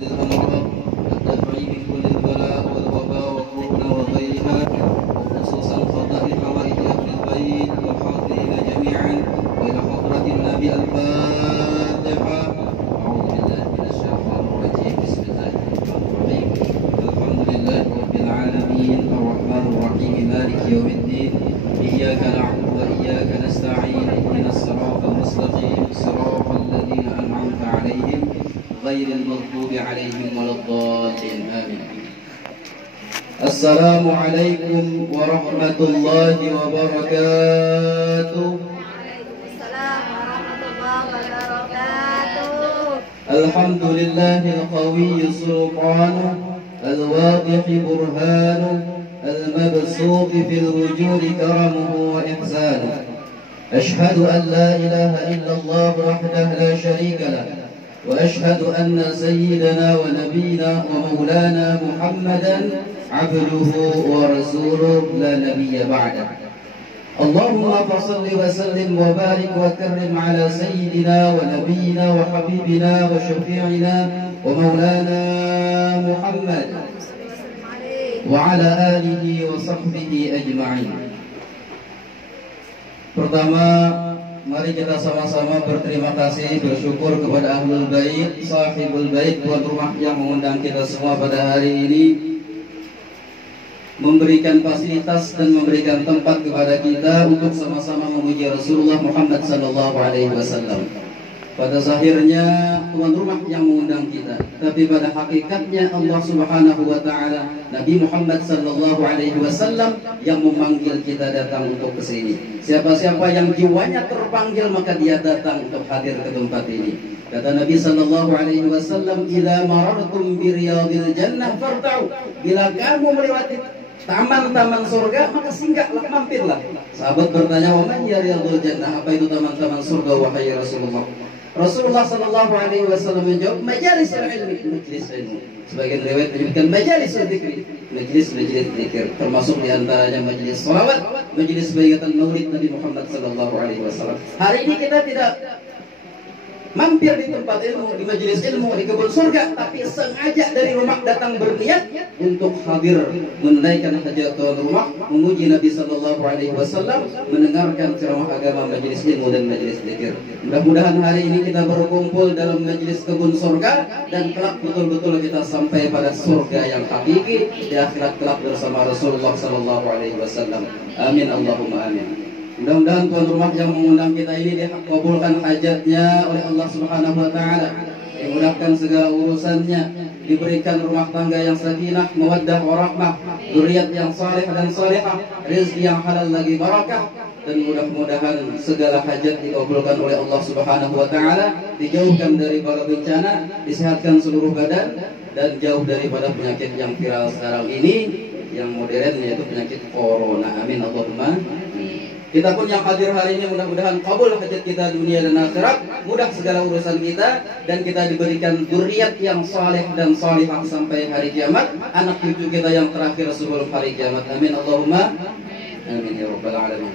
للأمراض الدفع من كل البلاء والوباء وكورونا وغيرها، وخصوصا قضاء حوائج أهل البيت والحاضرين جميعا، وإلى حضرة النبي الفاتحة. أعوذ بالله من الشيطان الرجيم. بسم الله الرحمن الرحيم. الحمد لله رب العالمين الرحمن الرحيم مالك يوم الدين، إياك نعبد وإياك نستعين، اهدنا الصراط المستقيم صراط الذين أنعمت عليهم غير المغضوب عليهم ولا الضالين آمين. السلام عليكم ورحمة الله وبركاته. وعليكم السلام ورحمة الله وبركاته. الحمد لله القوي سلطانه، الواضح برهانه، المبسوط في الوجود كرمه وإحسانه. أشهد أن لا إله إلا الله وحده لا شريك له، وأشهد أن سيدنا ونبينا ومولانا محمدا عبده ورسوله لا نبي بعده. اللهم فصل وسلم وبارك وكرم على سيدنا ونبينا وحبيبنا وشفيعنا ومولانا محمد وعلى آله وصحبه أجمعين. Pertama, mari kita sama-sama berterima kasih, bersyukur kepada Ahlul Bait, Sahibul Bait, tuan rumah yang mengundang kita semua pada hari ini, memberikan fasilitas dan memberikan tempat kepada kita untuk sama-sama memuji Rasulullah Muhammad SAW. Pada zahirnya tuan rumah yang mengundang kita, tapi pada hakikatnya Allah Subhanahu wa taala, Nabi Muhammad SAW yang memanggil kita datang untuk ke sini. Siapa-siapa yang jiwanya terpanggil maka dia datang untuk hadir ke tempat ini. Kata Nabi SAW, "Idza marartum bi riyadil jannah farta'u." Bila kamu melewati taman-taman surga maka singgahlah, mampirlah. Sahabat bertanya, "Wa man ya riyadul jannah?" Apa itu taman-taman surga wahai Rasulullah? Rasulullah SAW menjawab, majalis ilmi, majlis ilmu. Sebagian riwayat menyebutkan majalis dzikri, majlis dzikir, termasuk diantaranya majlis salawat, majlis baikatan maulid Nabi Muhammad SAW. Hari ini kita tidak mampir di tempat ilmu, di majelis ilmu, di kebun surga, tapi sengaja dari rumah datang berniat untuk hadir menunaikan hajat tuan rumah, memuji Nabi SAW, mendengarkan ceramah agama, majelis ilmu dan majelis zikir. Mudah-mudahan hari ini kita berkumpul dalam majelis kebun surga dan kelak betul-betul kita sampai pada surga yang hakiki di akhirat kelak bersama Rasulullah SAW. Amin Allahumma amin. Mudah-mudahan tuan rumah yang mengundang kita ini dikabulkan hajatnya oleh Allah Subhanahu wa taala, dimudahkan segala urusannya, diberikan rumah tangga yang sakinah, mawaddah warahmah, dzurriyyat yang saleh dan salihah, rezeki yang halal lagi barakah, dan mudah-mudahan segala hajat dikabulkan oleh Allah Subhanahu wa taala, dijauhkan dari bala bencana, disehatkan seluruh badan dan jauh daripada penyakit yang viral sekarang ini yang modern, yaitu penyakit corona. Amin Allahumma. Kita pun yang hadir hari ini mudah-mudahan kabul hajat kita dunia dan akhirat, mudah segala urusan kita, dan kita diberikan dzurriyyat yang saleh dan salihah sampai hari kiamat, anak cucu kita yang terakhir sebelum hari kiamat. Amin Allahumma amin ya rabbal alamin.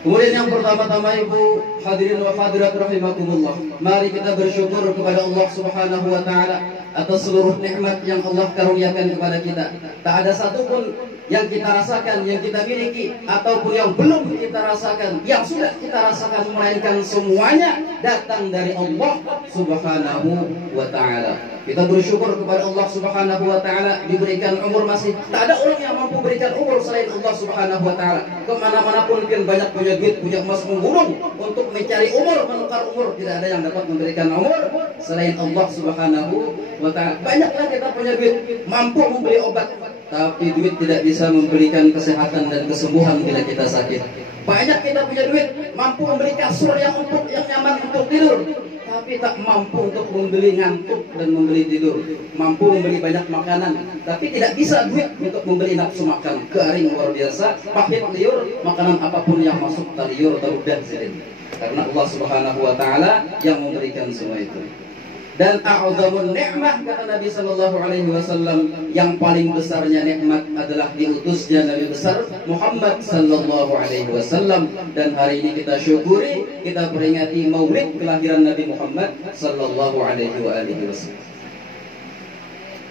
Kemudian yang pertama-tama Ibu hadirin wa hadirat rahimakumullah, mari kita bersyukur kepada Allah Subhanahu wa taala atas seluruh nikmat yang Allah karuniakan kepada kita. Tak ada satupun yang kita rasakan, yang kita miliki, ataupun yang belum kita rasakan, yang sudah kita rasakan, melainkan semuanya datang dari Allah Subhanahu wa taala. Kita bersyukur kepada Allah Subhanahu wa taala diberikan umur masih. Tak ada orang yang mampu berikan umur selain Allah Subhanahu wa taala. Kemana-mana pun mungkin banyak punya duit, punya emas menggunung untuk mencari umur, menukar umur, tidak ada yang dapat memberikan umur selain Allah Subhanahu wa taala. Banyaklah kita punya duit, mampu membeli obat, tapi duit tidak bisa memberikan kesehatan dan kesembuhan bila kita sakit. Banyak kita punya duit, mampu membeli kasur yang empuk, yang nyaman untuk tidur, tapi tak mampu untuk membeli ngantuk dan membeli tidur. Mampu membeli banyak makanan, tapi tidak bisa duit untuk membeli nafsu makan. Garing luar biasa, pahit liur, makanan apapun yang masuk tak liur atau udah silin. Karena Allah Subhanahu wa taala yang memberikan semua itu. Dan a'zamun ni'mah, kata Nabi sallallahu alaihi wasallam, yang paling besarnya nikmat adalah diutusnya Nabi besar Muhammad sallallahu alaihi wasallam. Dan hari ini kita syukuri, kita peringati maulid kelahiran Nabi Muhammad sallallahu alaihi wasallam.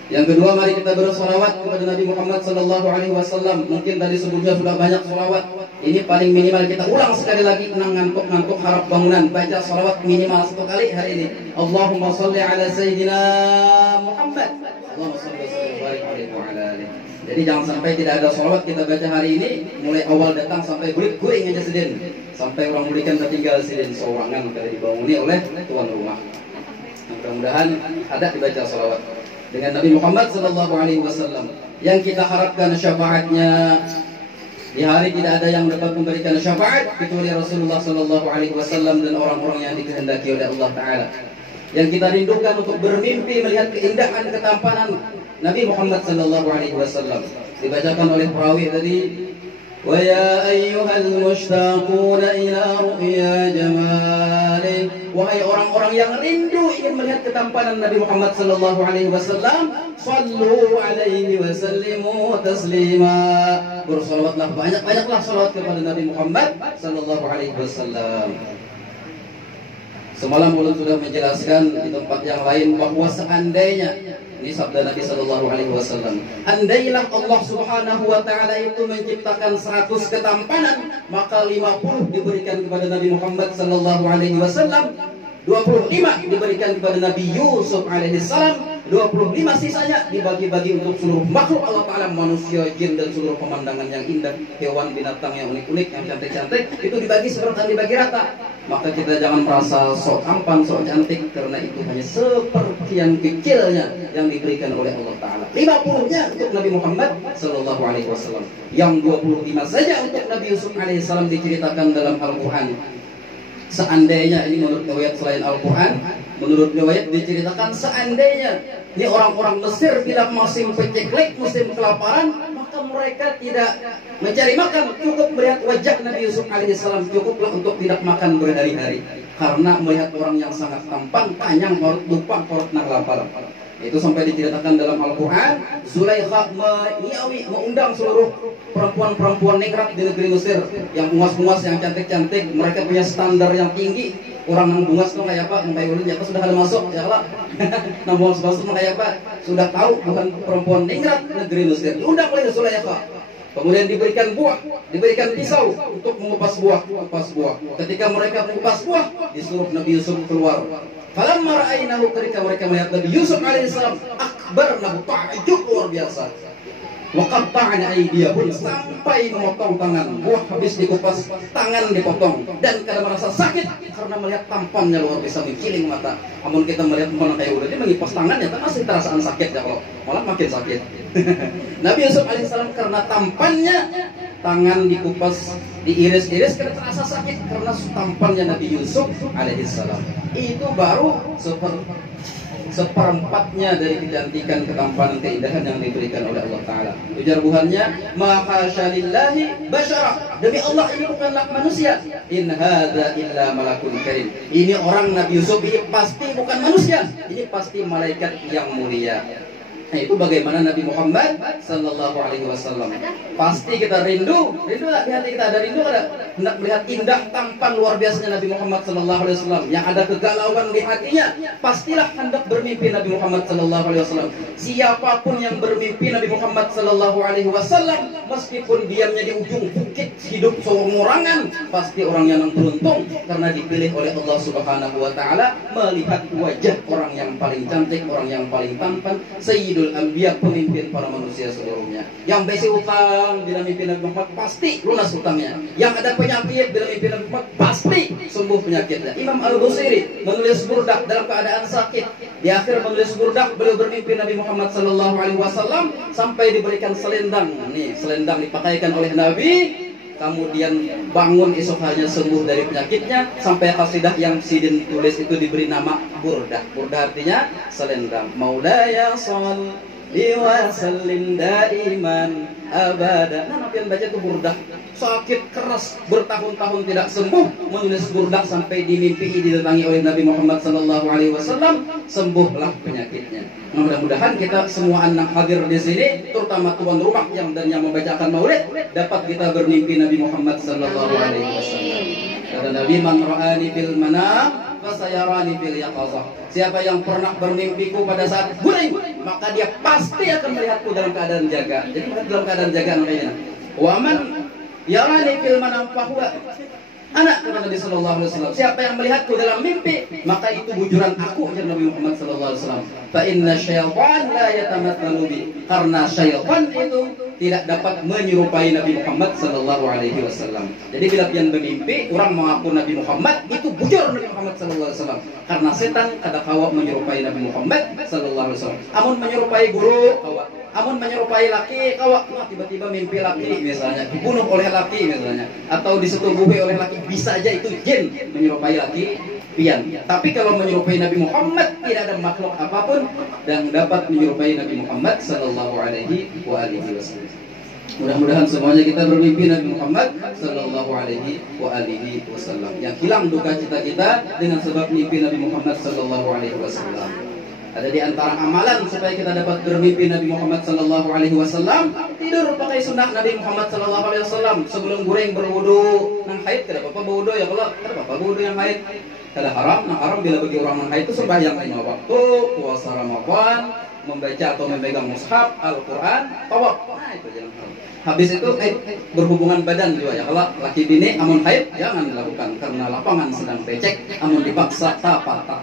Yang kedua, mari kita bersolawat kepada Nabi Muhammad sallallahu alaihi wasallam. Mungkin tadi sebelumnya sudah banyak solawat. Ini paling minimal kita ulang sekali lagi, ngantuk harap bangunan. Baca solawat minimal 1 kali hari ini. Allahumma salli ala Sayyidina Muhammad. Allahumma salli wa ala alihi. Jadi jangan sampai tidak ada solawat kita baca hari ini, mulai awal datang sampai guling aja sidin. Sampai orang berikan tertinggal sidin seorangan kalau dibanguni oleh tuan rumah. Mudah-mudahan ada dibaca solawat dengan Nabi Muhammad sallallahu alaihi wasallam yang kita harapkan syafaatnya. Di hari tidak ada yang dapat memberikan syafaat kecuali Rasulullah sallallahu alaihi wasallam dan orang-orang yang dikehendaki oleh Allah taala. Yang kita rindukan untuk bermimpi melihat keindahan ketampanan Nabi Muhammad sallallahu alaihi wasallam. Dibacakan oleh perawi tadi, wa ya ayyuhal mushtaquna ila ru'ya jamali. Wahai orang-orang yang rindu ingin melihat ketampanan Nabi Muhammad sallallahu alaihi wasallam, sallu alaihi wa sallimu taslima. Bersalawatlah banyak-banyaklah salawat kepada Nabi Muhammad sallallahu alaihi wasallam. Semalam ulun sudah menjelaskan di tempat yang lain bahwa seandainya, ini sabda Nabi sallallahu alaihi wasallam, andailah Allah Subhanahu wa taala itu menciptakan 100 ketampanan, maka 50 diberikan kepada Nabi Muhammad sallallahu alaihi wasallam, 25 diberikan kepada Nabi Yusuf alaihi salam, 25 sisanya dibagi-bagi untuk seluruh makhluk Allah taala, manusia, jin dan seluruh pemandangan yang indah, hewan, binatang yang unik-unik, yang cantik-cantik, itu dibagi seperti dibagi rata. Maka kita jangan merasa sok tampan, sok cantik, karena itu hanya sepertian kecilnya yang diberikan oleh Allah taala. 50-nya untuk Nabi Muhammad sallallahu alaihi wasallam. Yang 25 saja untuk Nabi Yusuf alaihi salam diceritakan dalam Al-Qur'an. Seandainya, ini menurut riwayat selain Al-Quran, menurut riwayat diceritakan seandainya ini orang-orang Mesir bila musim peceklek, musim kelaparan, maka mereka tidak mencari makan, cukup melihat wajah Nabi Yusuf alaihissalam, cukuplah untuk tidak makan berhari-hari, karena melihat orang yang sangat tampan, tanyang, korut lupa, korut nang lapar. Itu sampai diceritakan dalam Al-Quran. Zulaikha mengundang seluruh perempuan-perempuan ningrat di negeri Mesir, yang bungas-bungas, yang cantik-cantik. Mereka punya standar yang tinggi. Orang yang bungas itu kayak apa? Kayak ulun ya, sudah ada masuk ya lah. Nang bungas-bungas itu kayak apa? Sudah tahu bukan perempuan ningrat negeri Mesir. Diundang oleh Zulaikha. Kemudian diberikan buah, diberikan pisau untuk mengupas buah. Ketika mereka mengupas buah, disuruh Nabi Yusuf keluar. Falamma ra'aynahu, ketika mereka melihat Nabi Yusuf alaihissalam, akbarnahu, ta'ajub luar biasa. Wa qatta'na aydiyahum, sampai memotong tangan. Buah habis dikupas, tangan dipotong. Dan karena merasa sakit karena melihat tampannya luar biasa, mengkiling mata. Namun kita melihat mana kayak udah dia mengipas tangannya, tapi masih terasaan sakit ya, kalau malah makin sakit. Nabi Yusuf alaihissalam karena tampannya, tangan dikupas, diiris-iris, karena terasa sakit karena tampannya Nabi Yusuf alaihissalam. Itu baru seperempatnya dari kecantikan, ketampanan, keindahan yang diberikan oleh Allah Ta'ala. Ujar Tuhannya, mahashalillahi basyara, demi Allah ini bukanlah manusia, in hadza illa malakun karim. Ini orang Nabi Yusuf ini pasti bukan manusia, ini pasti malaikat yang mulia. Nah, itu bagaimana Nabi Muhammad sallallahu alaihi wasallam. Pasti kita rindu lah, di hati kita ada rindu, ada hendak melihat indah tampan luar biasanya Nabi Muhammad sallallahu alaihi wasallam, yang ada kegalauan di hatinya, pastilah hendak bermimpi Nabi Muhammad sallallahu alaihi wasallam. Siapapun yang bermimpi Nabi Muhammad sallallahu alaihi wasallam, meskipun diamnya di ujung bukit, hidup seorangan, pasti orang yang beruntung karena dipilih oleh Allah Subhanahu wa taala melihat wajah orang yang paling cantik, orang yang paling tampan, Sayyidul Anbiya, pemimpin para manusia seluruhnya. Yang besi utang bila mimpi Nabi Muhammad pasti lunas utangnya. Yang ada penyakit bila mimpi Nabi Muhammad pasti sembuh penyakitnya. Imam Al-Busiri menulis burdah dalam keadaan sakit. Di akhir menulis burdah, beliau bermimpi Nabi Muhammad sallallahu alaihi wasallam sampai diberikan selendang. Nih, selendang dipakaikan oleh Nabi. Kemudian bangun esok hanya sembuh dari penyakitnya, sampai qasidah yang sidin tulis itu diberi nama burdah. Burdah artinya selendang. Maulaya shalli wa sallim daiman abada. Nah, napian baca itu burdah. Sakit keras bertahun-tahun tidak sembuh, menulis burdah sampai dimimpi didatangi oleh Nabi Muhammad sallallahu alaihi wasallam, sembuhlah penyakitnya. Mudah-mudahan kita semua anak hadir di sini, terutama tuan rumah yang membacakan maulid, dapat kita bermimpi Nabi Muhammad sallallahu alaihi wasallam. Kata Nabi, man ra'ani fil manam fasayarani fil yaqazah. Siapa yang pernah bermimpiku pada saat guring, maka dia pasti akan melihatku dalam keadaan jaga. Jadi dalam keadaan jaga namanya. Wa man yarani fil manam fahuwa anak, kata Nabi sallallahu alaihi wasallam. Siapa yang melihatku dalam mimpi, maka itu bujuran aku, kata Nabi Muhammad sallallahu alaihi wasallam. Fa inna syaitan la yatamathalu bi. Karena syaitan itu tidak dapat menyerupai Nabi Muhammad sallallahu alaihi wasallam. Jadi bila pian bermimpi orang mengaku Nabi Muhammad, itu bujur Nabi Muhammad sallallahu alaihi wasallam. Karena setan kada kawa menyerupai Nabi Muhammad sallallahu alaihi wasallam. Amun menyerupai guru kawa, amun menyerupai laki kawa, tiba-tiba mimpi laki misalnya, dibunuh oleh laki misalnya, atau disetubuhi oleh laki, bisa aja itu jin menyerupai laki pian. Tapi kalau menyerupai Nabi Muhammad, tidak ada makhluk apapun yang dapat menyerupai Nabi Muhammad sallallahu alaihi wasallam. Mudah-mudahan semuanya kita bermimpi Nabi Muhammad sallallahu alaihi wasallam. Yang hilang duka cita kita dengan sebab mimpi Nabi Muhammad sallallahu alaihi wasallam. Ada di antara amalan supaya kita dapat bermimpi Nabi Muhammad sallallahu alaihi wasallam, tidur pakai sunnah Nabi Muhammad sallallahu alaihi wasallam. Sebelum guring berwudu nang haid, kada apa-apa berwudu ya, kalau kada apa-apa berwudu yang haid. Kada haram, nah haram bila bagi orang nang haid itu sembahyang 5 waktu, puasa Ramadan, membaca atau memegang mushaf, Al-Qur'an, tawaf. Nah, itu jangan haram. Habis itu berhubungan badan juga ya. Kalau laki bini amun haid jangan dilakukan karena lapangan sedang becek, amun dipaksa tak patah.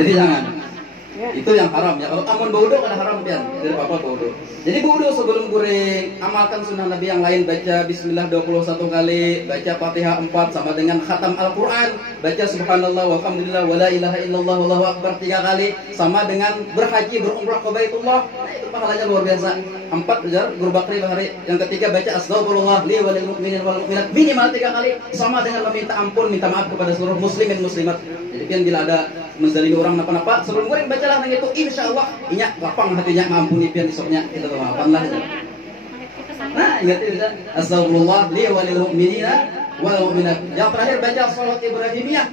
Jadi jangan. Itu yang haram ya. Kalau amun baudo kada haram pian. Jadi apa baudo. Jadi baudo sebelum guring, amalkan sunnah Nabi yang lain, baca bismillah 21 kali, baca Fatihah 4 sama dengan khatam Al-Qur'an, baca subhanallah walhamdulillah wala ilaha illallah wallahu akbar 3 kali, sama dengan berhaji berumrah ke Baitullah. Nah, itu pahalanya luar biasa. 4 ujar guru bakri bahari. Yang ketiga baca astagfirullah li wa lil mu'minin wal mu'minat minimal 3 kali, sama dengan meminta ampun, minta maaf kepada seluruh muslimin muslimat. Jadi pian bila ada menzalimi orang napa-napa, sebelum guring bacalah nang itu, insyaallah inya lapang hatinya ngampuni pian isoknya kita maafan lah. Nah, ingat itu astagfirullah li wa lil mu'minina wal mu'minat. Yang terakhir baca salat Ibrahimiyah.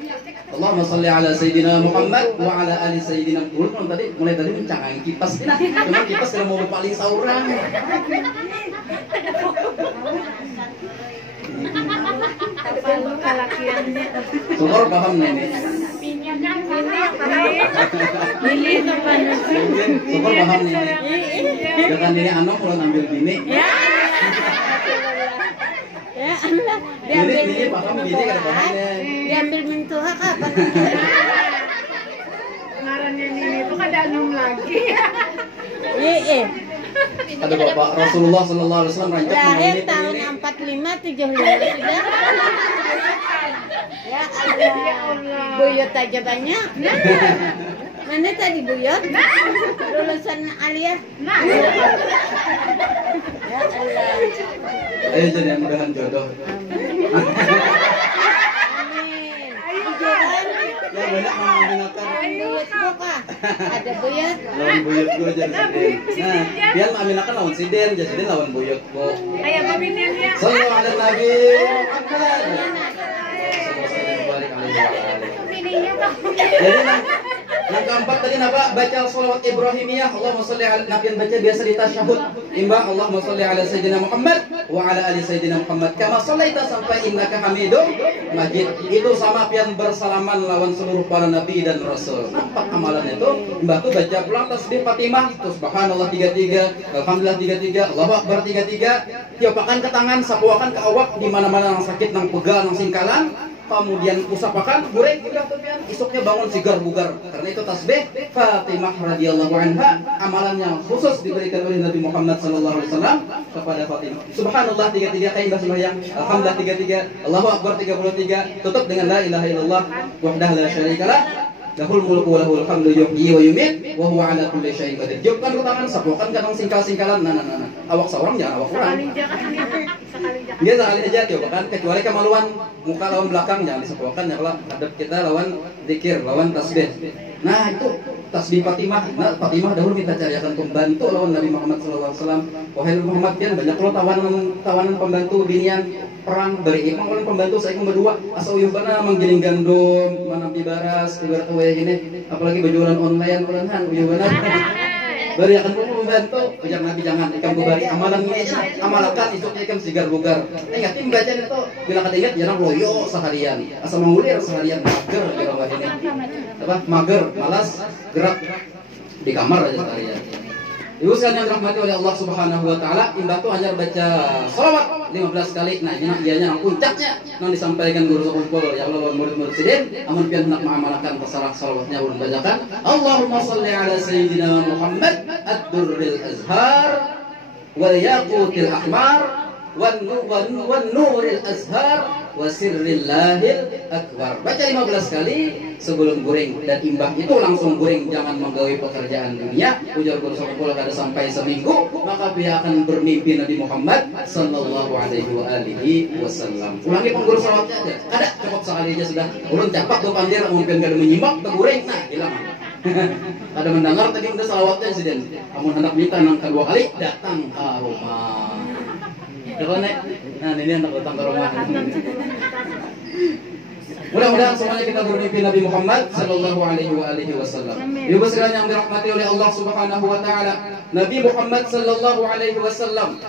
Allahumma shalli ala sayyidina Muhammad wa ala ali sayyidina Muhammad. Mulai tadi mencangang kipas nah. Cuma kipas kalau mau paling saurang. Sumur paham nih ini. Sumur paham nih ini. Jangan ini anak mulai ambil bini. Ya Allah, Bini paham, bini kada pahamnya. diambil mentuha kapan? Ngarannya Nini itu kada anum lagi. Iya. Ada Bapak Rasulullah sallallahu alaihi wasallam rancak Lahir mengenai tahun ini. 45 75 sudah. Ya Allah. Buyut aja banyak. Mana tadi buyut? Lulusan aliyah. Ya Allah. Ayo jadi mudahan jodoh. Amin. Jangan. Ya banyak yang mendengarkan. Buyut buka. Ada buyut. Lawan buyut gue jadi siden. Nah, dia mengaminakan lawan siden, jadi siden lawan buyut gue. Ayah pemimpin ya. Sallallahu alaihi Nabi Muhammad. Jadi yang keempat tadi napa? Baca salawat Ibrahimiyah. Allahumma sholli ala Nabi, baca biasa di tasyahud. Imbang Allahumma sholli ala sayyidina Muhammad wa ala ali sayyidina Muhammad kama shallaita sampai innaka Hamidum Majid. Itu sama pian bersalaman lawan seluruh para nabi dan rasul. Empat amalan itu. Mbah tuh baca pulang tasbih Fatimah, terus subhanallah 33, alhamdulillah 33, Allahu akbar 33. Tiopakan ke tangan, sapuakan ke awak di mana-mana yang sakit, nang pegal, nang singkalan. Kemudian usapakan, goreng udah tuh pian, isoknya bangun sigar bugar. Karena itu tasbih Fatimah radhiyallahu anha, amalan yang khusus diberikan oleh Nabi Muhammad sallallahu alaihi wasallam kepada Fatimah. Subhanallah 33 kali sembahyang, alhamdulillah 33, Allahu akbar 33, tutup dengan la ilaha illallah wahdahu la syarikalah, lahul mulku wa lahul hamdu yuhyi wa yumiit wa huwa ala kulli syai'in qadir. Jupkan ke tangan, sapukan kanong singkal-singkalan. Nah. Awak seorang jangan awak orang. Dia sekali aja coba kan, kecuali kemaluan muka lawan belakang jangan disepuakan ya, kalau hadap kita lawan zikir, lawan tasbih. Nah itu tasbih Fatimah. Nah, Fatimah dahulu minta cariakan pembantu lawan Nabi Muhammad SAW. Wahai Nabi Muhammad, kan banyak lo tawanan pembantu binian perang beri imam lawan pembantu saya berdua asal uyuhana menggiling gandum, manampi baras, ibarat wae gini, apalagi berjualan online pelanhan uyuhana. Bari akan membantu, ujar Nabi jangan ikan bari amalan ini aja, amalkan itu ikan sigar bugar. Ingat baca itu bila kata ingat jarang loyo seharian, asal mengulir seharian mager di bawah ini. Apa? Mager, malas, gerak di kamar aja seharian. Ibu sekalian yang dirahmati oleh Allah Subhanahu wa taala, imbah itu hanya baca shalawat 15 kali. Nah, ianya puncaknya yang disampaikan guru sekumpul ya Allah murid-murid sidin, amun pian hendak mengamalkan pasalah shalawatnya ulun bacakan. Allahumma shalli ala sayyidina Muhammad ad-durril azhar wal yaqutil ahmar wan nuril azhar wa sirrillahil akbar. Baca 15 kali sebelum goreng, dan imbah itu langsung goreng, jangan menggawe pekerjaan dunia. Ujar guru sekumpul kada sampai seminggu, maka dia akan bermimpi Nabi Muhammad sallallahu alaihi wasallam. Ulangi pengguru salawatnya aja. Ada cukup sekali aja sudah. Ulun capak tuh pandir mungkin kada menyimak tegoreng, nah hilang. Ada mendengar tadi udah salawatnya siden. Amun hendak minta nang kedua kali datang ke rumah. Nah ini anak datang ke rumah. Mudah-mudahan semuanya kita bermimpi Nabi Muhammad sallallahu alaihi wasallam. Ibu sekalian yang dirahmati oleh Allah Subhanahu wa taala, Nabi Muhammad sallallahu alaihi wasallam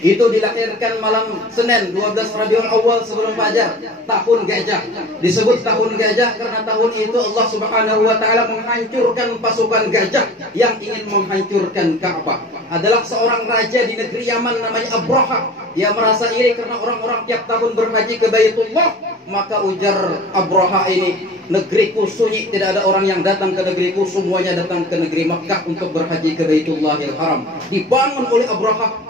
itu dilahirkan malam Senin 12 Rabiul Awal sebelum fajar, tahun gajah. Disebut tahun gajah karena tahun itu Allah Subhanahu wa taala menghancurkan pasukan gajah yang ingin menghancurkan Ka'bah. Adalah seorang raja di negeri Yaman namanya Abraha. Dia merasa iri karena orang-orang tiap tahun berhaji ke Baitullah. Maka ujar Abraha ini, negeriku sunyi, tidak ada orang yang datang ke negeriku, semuanya datang ke negeri Makkah untuk berhaji ke Baitullahil Haram. Dibangun oleh Abraha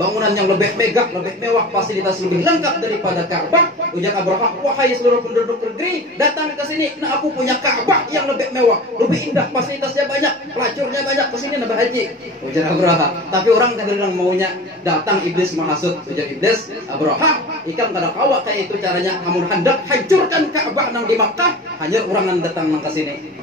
bangunan yang lebih megah, lebih mewah, fasilitas lebih lengkap daripada Ka'bah. Ujar Abraha, wahai seluruh penduduk negeri, datang ke sini. Nah, aku punya Ka'bah yang lebih mewah, lebih indah, fasilitasnya banyak, pelacurnya banyak, ke sini nambah haji. Ujar Abraha. Tapi orang kadang maunya datang, iblis menghasut. Ujar iblis, Abraha, ikan kada kawa kayak itu caranya. Amun hendak hancurkan Ka'bah nang di Makkah, hanya orang yang datang nang ke sini.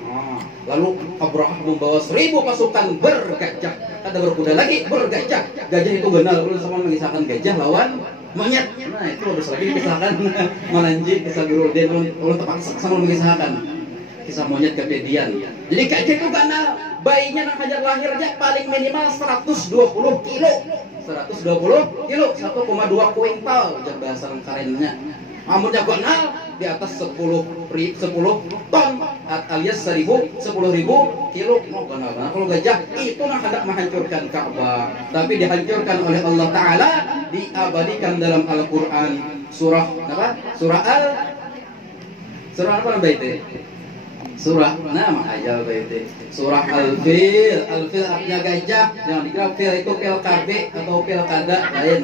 Lalu Abraha membawa 1000 pasukan bergajah. Ada berkuda lagi bergajah. Gajah itu genal. Ulun sama mengisahkan gajah lawan monyet. Nah itu harus lagi dikisahkan Malanji, kisah Guru Den. Ulun terpaksa sama mengisahkan kisah monyet kejadian. Jadi gajah itu genal. Bayinya nang hajar lahirnya paling minimal 120 kilo. 120 kilo, 1,2 kuintal. Ujar bahasa karennya. Amunnya genal di atas 10 ton alias 10.000 kilo mau genal. Kalau gajah itu nah hendak menghancurkan Ka'bah, tapi dihancurkan oleh Allah Ta'ala, diabadikan dalam Al-Quran surah apa? Surah apa nama itu? Surah nama aja itu. Surah Al-Fil. Al-Fil artinya gajah. Jangan dikira fil itu fil karbe atau fil kada lain.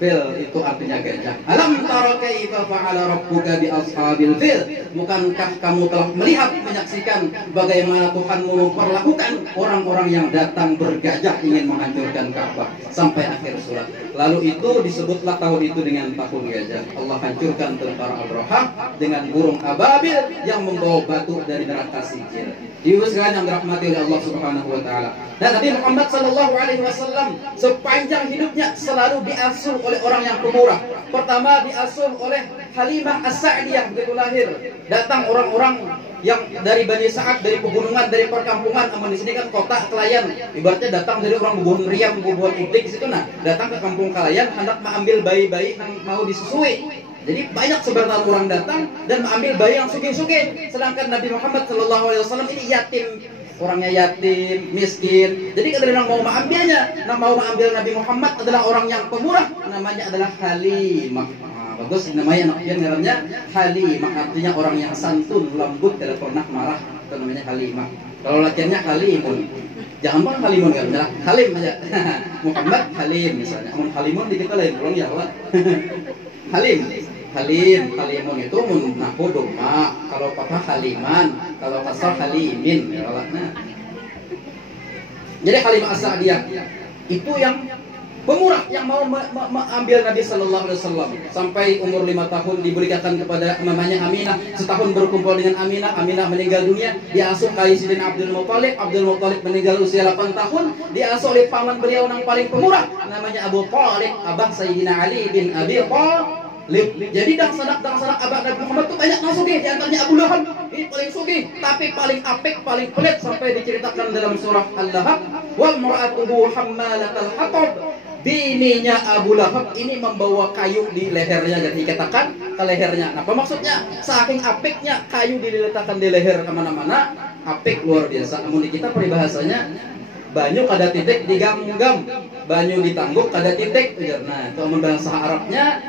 Fil itu artinya gajah. Alam tara kaifa fa'ala rabbuka bi ashabil fil? Bukankah kamu telah melihat, menyaksikan bagaimana Tuhanmu memperlakukan orang-orang yang datang bergajah ingin menghancurkan Ka'bah sampai akhir surat. Lalu itu disebutlah tahun itu dengan tahun gajah. Allah hancurkan tentara Abraha dengan burung ababil yang membawa batu dari neraka sijil. Ibu sekalian yang dirahmati oleh Allah Subhanahu wa taala. Dan Nabi Muhammad sallallahu alaihi wasallam sepanjang hidupnya selalu diasuh oleh orang yang pemurah. Pertama diasuh oleh Halimah As-Sa'diyah begitu lahir. Datang orang-orang yang dari Bani Sa'ad, dari pegunungan, dari perkampungan. Aman di sini kan kota Kelayan. Ibaratnya datang dari orang Bubuhan Riam, Bubuhan Udik situ. Nah, datang ke kampung Kelayan hendak mengambil bayi-bayi yang mau disusui. Jadi banyak sebenarnya orang datang dan mengambil bayi yang sugih-sugih. Sedangkan Nabi Muhammad SAW ini yatim, orangnya yatim, miskin. Jadi kadang-kadang mau mengambilnya. Nah, mau mengambil Nabi Muhammad adalah orang yang pemurah. Namanya adalah Halimah. Bagus namanya, namanya Halimah. Artinya orang yang santun, lembut, tidak pernah marah. Itu namanya Halimah. Kalau latihannya Halimun. Jangan bang Halimun kan, Halim aja. Muhammad Halim misalnya. Halimun di kita lain, tolong ya Allah. Halimun itu nahu doma. Kalau patah Haliman, kalau kasar Halimin ya Allah. Nah. Jadi Halimah As-Sa'diyah itu yang Pemurah yang mau ambil Nabi Sallallahu Alaihi Wasallam sampai umur 5 tahun diberikan kepada mamanya Aminah. Setahun berkumpul dengan Aminah. Aminah meninggal dunia. Diasuh Sayyidina Abdul Muthalib. Abdul Muthalib meninggal usia 8 tahun. Diasuh oleh paman beliau yang paling pemurah, namanya Abu Thalib, abang Sayyidina Ali bin Abi Thalib. Jadi dang sanak abang Nabi Muhammad itu banyak yang sugih. Di antaranya Abu Lahab, ini paling sugih, tapi paling apik, paling pelit, sampai diceritakan dalam surah Al-Lahab, wa mar'atuhu hammalatal hatab. Bininya Abu Lahab ini membawa kayu di lehernya, jadi dikatakan ke lehernya. Nah, apa maksudnya? Saking apiknya kayu diletakkan di leher kemana-mana, apik luar biasa. Namun di kita peribahasanya, banyu kada titik digamgam, banyu ditangguk kada titik. Nah, kalau bahasa Arabnya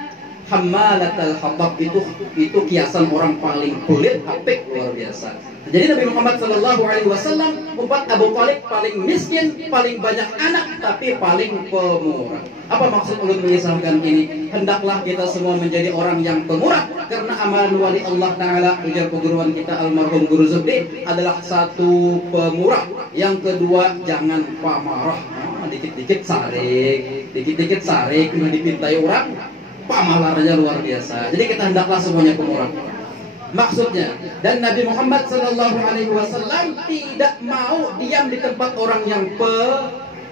hammalatal hatab itu kiasan orang paling pelit, apik luar biasa. Jadi Nabi Muhammad Sallallahu Alaihi Wasallam membuat Abu Thalib paling miskin, paling banyak anak, tapi paling pemurah. Apa maksud ulun mengisahkan ini? Hendaklah kita semua menjadi orang yang pemurah, karena amalan wali Allah Ta'ala, ujar peguruan kita almarhum Guru Zubdi, adalah satu pemurah. Yang kedua, jangan pamarah. Dikit-dikit sarik, dipintai orang, pamalarnya luar biasa. Jadi kita hendaklah semuanya pemurah. Maksudnya, dan Nabi Muhammad Sallallahu Alaihi Wasallam tidak mau diam di tempat orang yang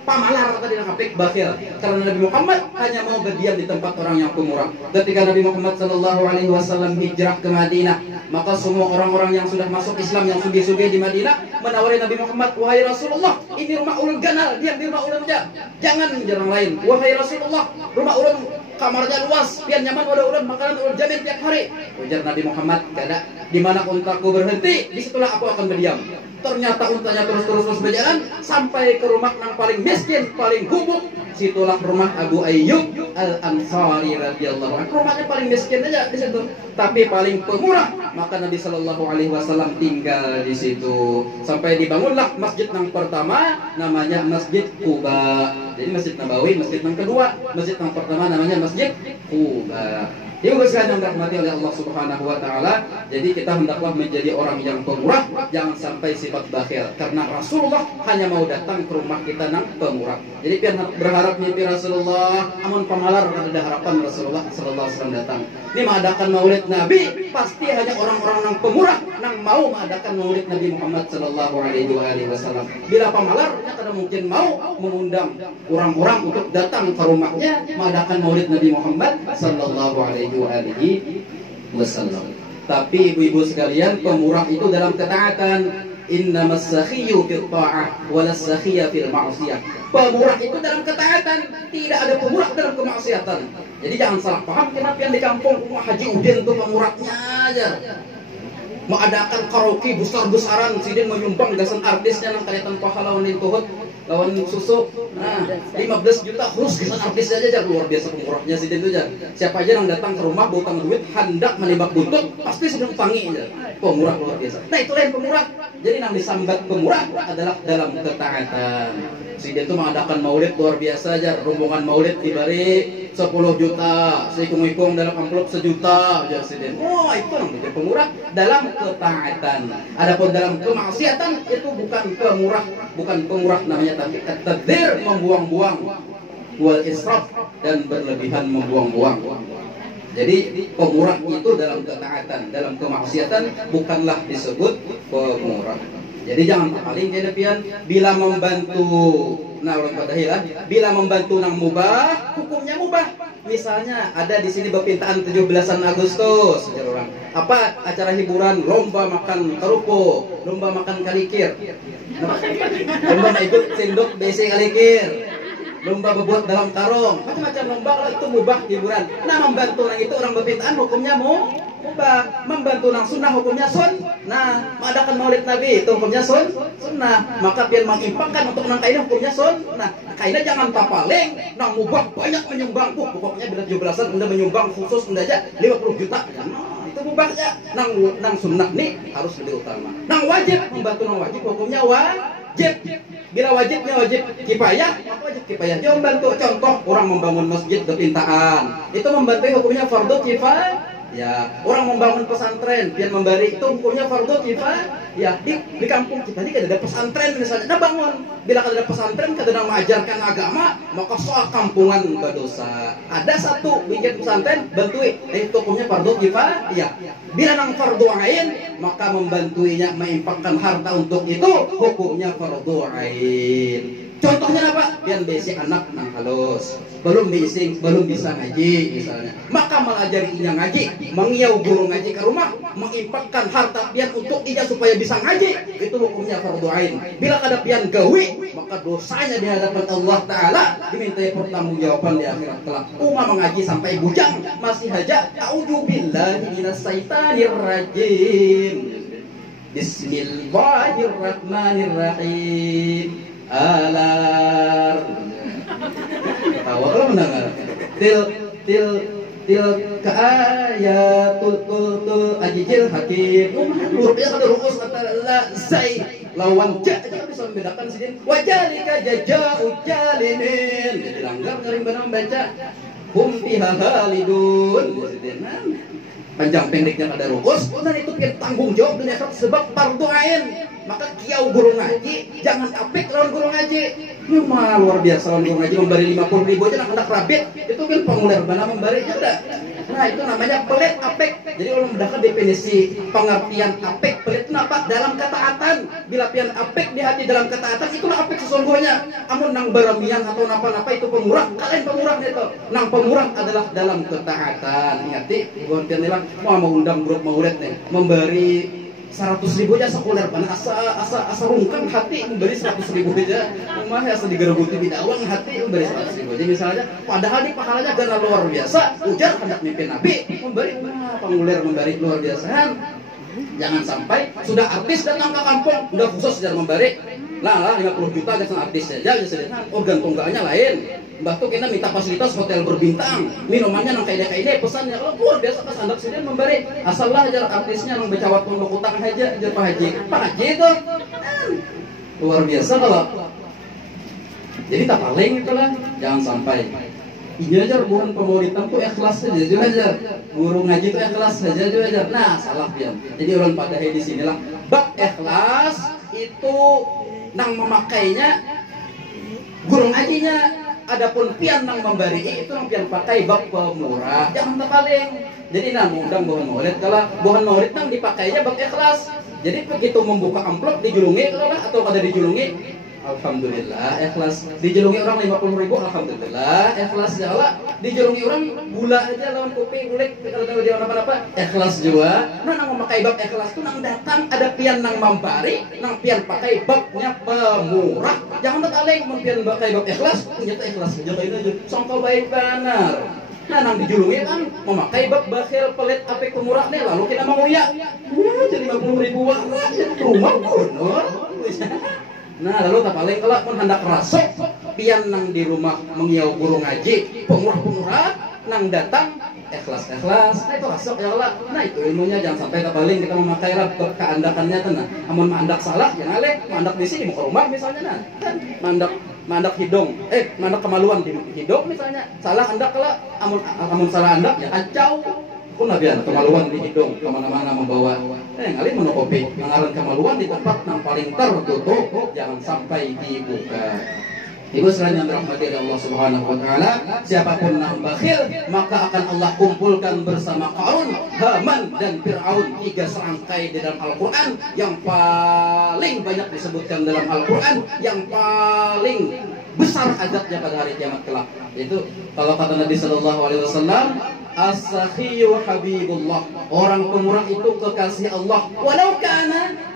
pamalar tadi yang apik bakhil, karena Nabi Muhammad hanya mau berdiam di tempat orang yang pemurah. Ketika Nabi Muhammad Sallallahu Alaihi Wasallam hijrah ke Madinah, maka semua orang-orang yang sudah masuk Islam yang sugih-sugih di Madinah menawari Nabi Muhammad, wahai Rasulullah, ini rumah ulun ganal, diam di rumah ulun aja, jangan jarang lain. Wahai Rasulullah, rumah ulun kamarnya luas, biar nyaman, wadah ulun makanan ulun jamin tiap hari. Ujar Nabi Muhammad, kada, di mana untaku berhenti, disitulah aku akan berdiam. Ternyata untanya terus berjalan sampai ke rumah yang paling miskin, paling gubuk. Situlah rumah Abu Ayyub Al-Ansari radhiyallahu anhu. Rumahnya paling miskin aja di situ, tapi paling pemurah. Maka Nabi Sallallahu Alaihi Wasallam tinggal di situ sampai dibangunlah masjid yang pertama, namanya Masjid Quba. Jadi Masjid Nabawi, masjid yang kedua, masjid yang pertama namanya Masjid Quba. Jadi sekalian yang dirahmati oleh Allah Subhanahu wa Ta'ala, jadi kita hendaklah menjadi orang yang pemurah, jangan sampai sifat bakhil, karena Rasulullah hanya mau datang ke rumah kita nang pemurah. Jadi pian berharap mimpi Rasulullah, amun pamalar ada harapan Rasulullah sallallahu alaihi wasallam datang. Ini mengadakan maulid Nabi pasti hanya orang-orang nang pemurah nang mau mengadakan maulid Nabi Muhammad sallallahu alaihi wasallam. Bila pamalar kada mungkin mau mengundang orang-orang untuk datang ke rumahnya mengadakan maulid Nabi Muhammad sallallahu alaihi wasallam. Tapi ibu-ibu sekalian, pemurah itu dalam ketaatan. Innamas sakhiyyu fil ta'ah walas sakhiyya fil ma'siyah. Pemurah itu dalam ketaatan, tidak ada pemurah dalam kemaksiatan. Jadi jangan salah paham, kenapa yang di kampung rumah Haji Udin itu pemurahnya aja. Mengadakan karaoke besar-besaran, sidin menyumbang gasan artisnya nang kaliatan pahlawan itu lawan susu. Nah, 15 juta terus gasan artis aja luar biasa pemurahnya sidin itu aja. Siapa aja yang datang ke rumah bawa duit hendak menembak buntut, pasti sedang pangi aja. Pemurah luar biasa. Nah, itu lain pemurah. Jadi yang disambat pemurah adalah dalam ketaatan. Sidin itu mengadakan maulid luar biasa aja, rombongan maulid diberi 10 juta, seikung-ikung dalam amplop 1 juta aja sidin. Wah, itu yang menjadi pemurah dalam ketaatan. Adapun dalam kemaksiatan itu bukan pemurah namanya, tapi at-tadzir, membuang-buang, wal israf, dan berlebihan membuang-buang. Jadi pemurah itu dalam ketaatan, dalam kemaksiatan bukanlah disebut pemurah. Jadi jangan paling kedepian bila membantu bila membantu nang mubah, hukumnya mubah. Misalnya ada di sini berpintaan 17 Agustus, orang. Apa acara hiburan, lomba makan kerupuk, lomba makan kalikir. Lomba ikut sendok besi kalikir. Lomba berbuat dalam karung, macam-macam lomba. Kalau itu mubah hiburan. Nah, membantu nang itu orang berpintaan hukumnya mubah. Membantu nang sunnah hukumnya sunnah. Mengadakan maulid Nabi itu hukumnya sunnah. Maka biar mengimpangkan untuk nang kaidah hukumnya sunnah. Kaidah jangan papaling nang mubah banyak menyumbang. Pokoknya bila 17-an anda menyumbang khusus anda aja 50 juta. Nah, itu mubahnya. Nang sunnah nih harus lebih utama. Nang wajib, membantu nang wajib hukumnya wajib. Bila wajibnya wajib kifayah, maka wajib kifayah. Jangan bantu. Contoh orang membangun masjid berpintaan, itu membantu hukumnya fardu kifayah. Ya, orang membangun pesantren, pian memberi itu hukumnya fardu kifayah. Ya, di kampung kita ini kada ada pesantren misalnya, nah bangun. Bila kada ada pesantren, kada ada mengajarkan agama, maka soal kampungan berdosa. Ada satu bikin pesantren, bantui, itu hukumnya fardu kifayah. Ya, bila nang fardu ain, maka membantuinya menginfakkan harta untuk itu, hukumnya fardu ain. Contohnya apa? Pian besi anak nang halus, belum bisa ngaji misalnya, maka melajari inya ngaji, mengiau guru ngaji ke rumah, menginfakkan harta pian untuk inya supaya bisa ngaji, itu hukumnya fardu ain. Bila kada pian gawi, maka dosanya di hadapan Allah Taala dimintai pertanggungjawaban di akhirat kelak. Umma mengaji sampai bujang masih aja a'udzubillahi minasyaitonir rajim. Bismillahirrahmanirrahim. Alar tawa kalau mendengar til ke ayatul ajijil hakim luar biasa ada rukus kata la zai lawan ja aja bisa membedakan sini wajalika jaja'u jalinin jadi langgar ngaring benar membaca hum fiha halidun panjang pendeknya ada rukus dan itu tanggung jawab dunia sebab fardu ain. Maka kiau guru ngaji jangan apik lawan guru ngaji. Ini mah luar biasa lawan guru ngaji memberi 50.000 aja nak rabit itu kan penguler mana memberinya udah. Nah itu namanya pelit apik. Jadi kalau mendapat definisi pengertian apik pelit itu apa? Dalam ketaatan. Bila pian apik di hati dalam ketaatan itulah apik sesungguhnya. Amun nang beremian atau napa-napa itu pemurah. Kalian pemurah itu. Nang pemurah adalah dalam ketaatan. Ingati, gua pian bilang mau undang grup maurid nih memberi 100.000 aja sekuler pan asa rungkang hati memberi 100.000 aja rumah asa digerebuti bidawang hati memberi 100.000 aja misalnya padahal di pahalanya gana luar biasa ujar hendak mimpin nabi memberi penguler memberi luar biasa. Jangan sampai sudah artis datang ke kampung udah khusus sejarah memberi lah 50 juta aja sama artis aja organ tunggalnya lain. Mbah tuh kita minta fasilitas hotel berbintang, minumannya nang kaide-kaide pesannya kalau luar biasa pas andak sini memberi asal lah ajar artisnya nang becawat untuk utang aja ajar Pak Haji itu luar biasa kalau jadi tak paling itulah jangan sampai iya aja bukan pemuritan tuh ikhlas saja juga aja guru ngaji tuh ikhlas saja juga aja nah salah pian jadi orang pada di sinilah bab ikhlas itu nang memakainya guru ngajinya. Adapun pian nang memberi itu nang pian pakai bab pemurah jangan terpaling. Jadi nang undang bohon maulid kalau bohon maulid nang dipakainya bab ikhlas. Jadi begitu membuka amplop dijulungi atau kada dijulungi alhamdulillah ikhlas. Dijulungi orang 50.000 alhamdulillah ikhlas ya Allah. Dijulungi orang gula aja lawan kopi kulit kalau dia apa-apa ikhlas juga. Nah nang memakai bab ikhlas itu nang datang ada pian nang memberi nang pian pakai babnya pemurah. Jangan terpaling mun pian pakai bab ikhlas punya ikhlas aja kayak aja sangka baik benar. Nah nang dijulungi kan memakai bab bakhil pelit apik pemurah nih lalu kita mau ya jadi 50.000 rumah gubernur. Nah lalu tak paling kelak pun hendak rasuk pian nang di rumah mengiau guru ngaji pemurah nang datang ikhlas nah itu rasuk ya Allah. Nah itu ilmunya jangan sampai tak paling kita memakai lah keandakannya tenang. Amun mandak salah jangan alek mandak di sini mau ke rumah misalnya nah kan mandak hidung mandak kemaluan di hidung misalnya salah andak kelak amun salah andak ya kacau pun nabian kemaluan di hidung kemana-mana membawa ngalih monokopi mengaran kemaluan di tempat yang paling tertutup jangan sampai dibuka. Ibu selain yang dirahmati oleh Allah Subhanahu wa taala, siapapun yang bakhil maka akan Allah kumpulkan bersama Qarun, Haman dan Firaun, 3 serangkai di dalam Al-Qur'an yang paling banyak disebutkan dalam Al-Qur'an, yang paling besar azabnya pada hari kiamat kelak. Itu kalau kata Nabi sallallahu alaihi wasallam, as-sakhiyu habibullah. Orang pemurah itu kekasih Allah. Walau kana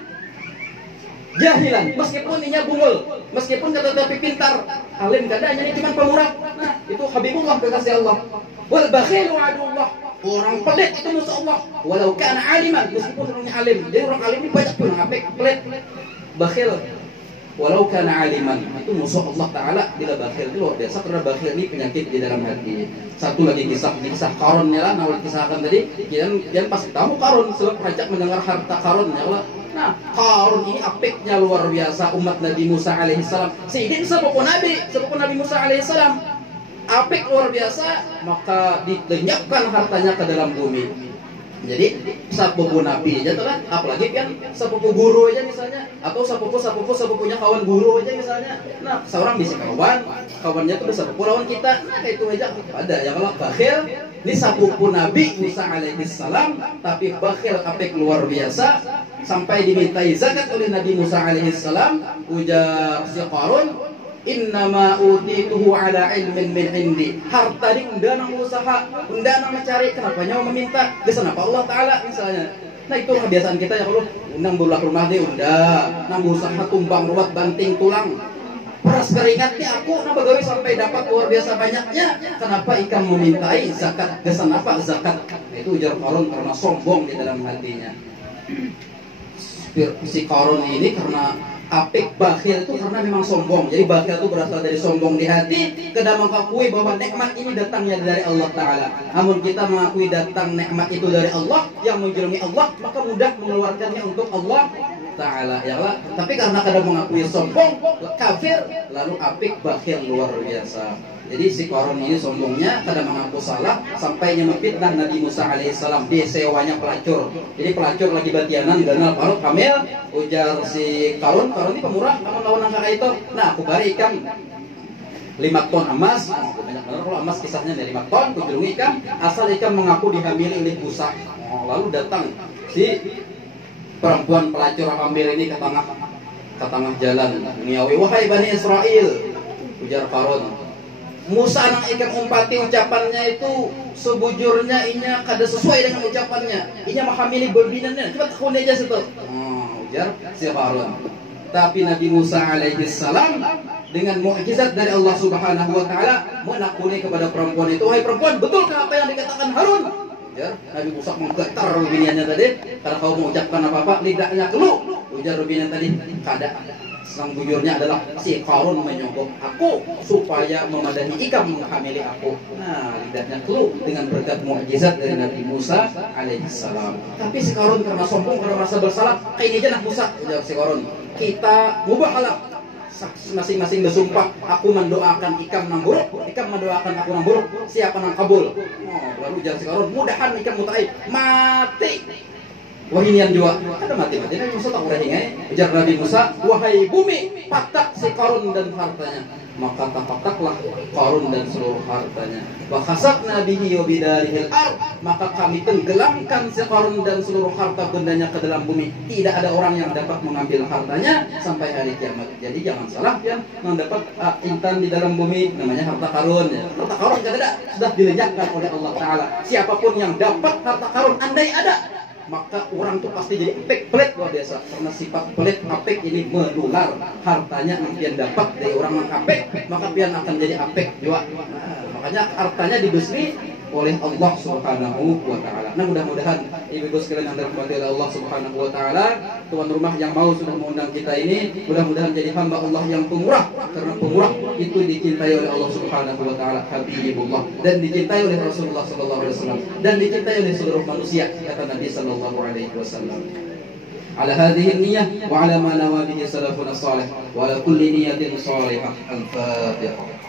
jahilan, meskipun inya bungul, meskipun kata tapi pintar, alim kadanya ini cuma pemurah. Nah, itu habibullah kekasih Allah. Wal bakhilu adullah. Orang pelit itu musuh Allah. Walau kana aliman, meskipun orangnya alim. Jadi orang alim ini banyak orang apik, pelit, bakhil. Walau kana aliman, itu musuh Allah Ta'ala. Bila bakhil itu luar biasa, karena bakhil ini penyakit di dalam hati. Satu lagi kisah Qarunnya lah, nawal kisahkan tadi. Kalian pasti tahu Qarun, sebab rajak mendengar harta Qarunnya lah. Nah, Qarun ini apiknya luar biasa umat Nabi Musa alaihissalam. Sidin sepupu Nabi Musa alaihissalam. Apik luar biasa, maka dilenyapkan hartanya ke dalam bumi. Jadi sepupu Nabi aja tuh kan, apalagi kan sepupu guru aja misalnya, atau sepupunya kawan guru aja misalnya. Nah, seorang bisa kawannya tuh udah sepupu lawan kita. Nah, itu aja ada yang kalau bakhil. Ini sepupu Nabi Musa alaihi salam, tapi bakhil apik luar biasa sampai dimintai zakat oleh Nabi Musa alaihi salam. Ujar si Qarun, innama utituhu ala ilmin min indi. Harta di undang usaha, undang mencari, kenapa nyawa meminta? Kesan apa Allah Ta'ala misalnya. Nah itu kebiasaan kita ya, kalau undang berulah rumah dia undang, nang usaha tumbang ruwet banting tulang, peras keringat nih aku nang begawi sampai dapat luar biasa banyaknya. Kenapa ikan memintai zakat? Kesan apa zakat? Itu ujar Qarun karena sombong di dalam hatinya. Si Qarun ini karena apik, bakhil itu karena memang sombong. Jadi bakhil itu berasal dari sombong di hati, kada mengakui bahwa nikmat ini datangnya dari Allah Ta'ala. Namun kita mengakui datang nikmat itu dari Allah, yang menjunjung Allah, maka mudah mengeluarkannya untuk Allah Ta'ala, ya Allah. Tapi karena kada mengakui sombong, kafir, lalu apik, bakhil luar biasa. Jadi si Qarun ini sombongnya, kada mengaku salah, sampainya memfitnah Nabi Musa alaihissalam. Disewanya pelacur. Jadi pelacur lagi batianan, ganal parut hamil. Ujar si Qarun ini pemurah, kamu lawan angka itu. Nah, aku bari ikan 5 ton emas. Banyak benar kalau emas kisahnya dari 5 ton. Kujulungi ikan, asal ikan mengaku dihamili oleh Musa. Lalu datang si perempuan pelacur hamil ini ke tengah jalan. Mengiawi, wahai Bani Israel, ujar Qarun, Musa nang ikan umpati ucapannya itu sebujurnya inya kada sesuai dengan ucapannya. Inya menghamili bebinannya. Coba takun aja situ. Ujar si Qarun. Tapi Nabi Musa alaihi salam dengan mukjizat dari Allah Subhanahu wa taala menakuni kepada perempuan itu, "Wahai perempuan, betulkah apa yang dikatakan Harun?" Ujar Nabi Musa menggetar rubinannya tadi, karena kau mengucapkan apa-apa lidahnya keluh. Ujar rubinan tadi, kada. Sang bujurnya adalah si Qarun menyogok aku supaya memadani ikan menghamili aku. Nah, lidahnya keluh dengan berkat mukjizat dari Nabi Musa alaihissalam. Tapi si Qarun karena sombong, karena merasa bersalah, kayak ini aja nak Musa. Ujar si Qarun, kita mubahlah masing-masing bersumpah, aku mendoakan ikan nang buruk, ikan mendoakan aku nang buruk, siapa nang kabul. Lalu ujar si Qarun, mudahan ikan mutaib mati. Wahinian juga ada mati-mati. Nabi Musa tak urahingai. Ujar Nabi Musa, wahai bumi, patak si Qarun dan hartanya. Maka pataklah Qarun dan seluruh hartanya. Wa khasafna bihi wa bidarihil ard. Maka kami tenggelamkan si Qarun dan seluruh harta bendanya ke dalam bumi. Tidak ada orang yang dapat mengambil hartanya sampai hari kiamat. Jadi jangan salah ya, mendapat intan di dalam bumi namanya harta Qarun. Ya. Harta Qarun tidak ada, sudah dilenyapkan oleh Allah Ta'ala. Siapapun yang dapat harta Qarun, andai ada, maka orang tuh pasti jadi apik, pelit luar biasa. Karena sifat pelit apik ini menular. Hartanya yang pian dapat dari orang yang apik, maka pian akan jadi apik juga. Nah, makanya hartanya dibesmi oleh Allah Subhanahu wa taala. Nah, mudah-mudahan ibu-ibu sekalian yang dirahmati oleh Allah Subhanahu wa taala, tuan rumah yang mau sudah mengundang kita ini, mudah-mudahan jadi hamba Allah yang pemurah, karena pemurah itu dicintai oleh Allah Subhanahu wa taala, habibullah, dan dicintai oleh Rasulullah sallallahu alaihi wasallam, dan dicintai oleh seluruh manusia, kata Nabi sallallahu alaihi wasallam. Ala hadhihi niyyah wa ala ma nawa bihi salafun salih wa ala kulli niyyatin salihah. Al-Fatihah.